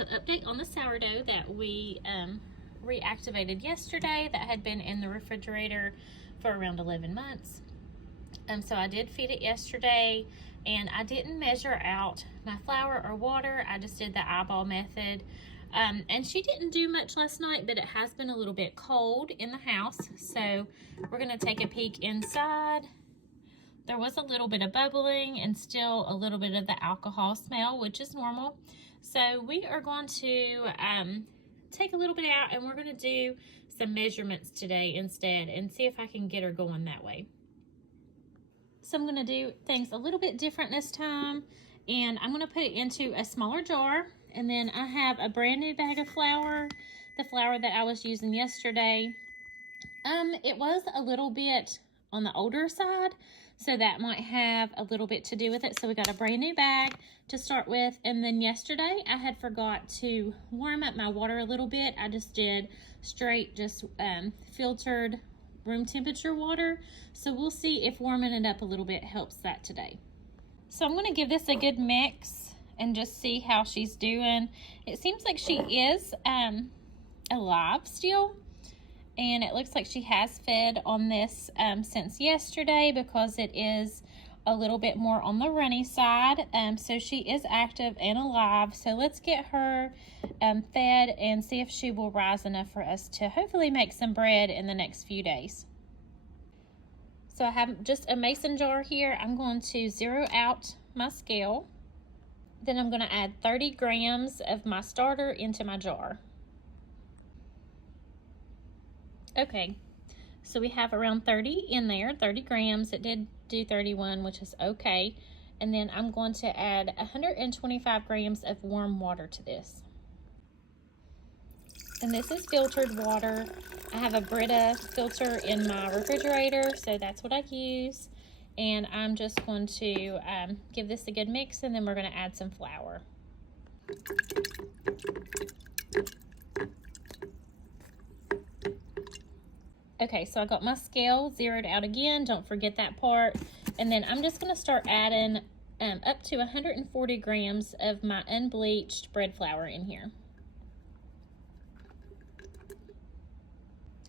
So update on the sourdough that we reactivated yesterday that had been in the refrigerator for around 11 months. So I did feed it yesterday, and I didn't measure out my flour or water. I just did the eyeball method. And she didn't do much last night, but it has been a little bit cold in the house. So we're gonna take a peek inside. There was a little bit of bubbling and still a little bit of the alcohol smell, which is normal. So we are going to take a little bit out, and we're gonna do some measurements today instead and see if I can get her going that way. So I'm gonna do things a little bit different this time, and I'm gonna put it into a smaller jar. And then I have a brand new bag of flour, the flour that I was using yesterday. It was a little bit on the older side, so that might have a little bit to do with it. So we got a brand new bag to start with. And then yesterday I had forgot to warm up my water a little bit. I just did straight, filtered room temperature water. So we'll see if warming it up a little bit helps that today. So I'm gonna give this a good mix and just see how she's doing. It seems like she is alive still, and it looks like she has fed on this since yesterday, because it is a little bit more on the runny side. So she is active and alive. So let's get her fed and see if she will rise enough for us to hopefully make some bread in the next few days. So I have just a mason jar here. I'm going to zero out my scale. Then I'm going to add 30 grams of my starter into my jar. Okay, so we have around 30 in there, 30 grams. It did do 31, which is okay. And then I'm going to add 125 grams of warm water to this. And this is filtered water. I have a Brita filter in my refrigerator, so that's what I use. And I'm just going to give this a good mix, and then we're going to add some flour. Okay, so I got my scale zeroed out again. Don't forget that part. And then I'm just going to start adding up to 140 grams of my unbleached bread flour in here.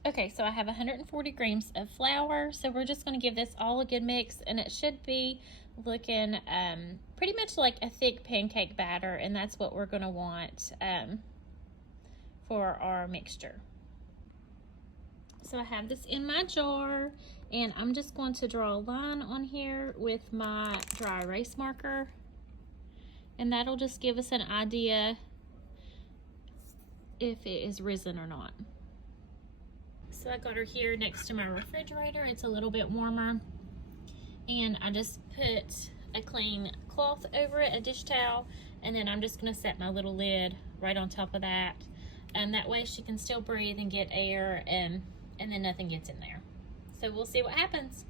Okay, so I have 140 grams of flour, so we're just going to give this all a good mix, and it should be looking pretty much like a thick pancake batter, and that's what we're going to want for our mixture. So I have this in my jar, and I'm just going to draw a line on here with my dry erase marker, and that'll just give us an idea if it is risen or not. So I got her here next to my refrigerator. It's a little bit warmer, and I just put a clean cloth over it, a dish towel, and then I'm just going to set my little lid right on top of that, and that way she can still breathe and get air, and then nothing gets in there. So we'll see what happens.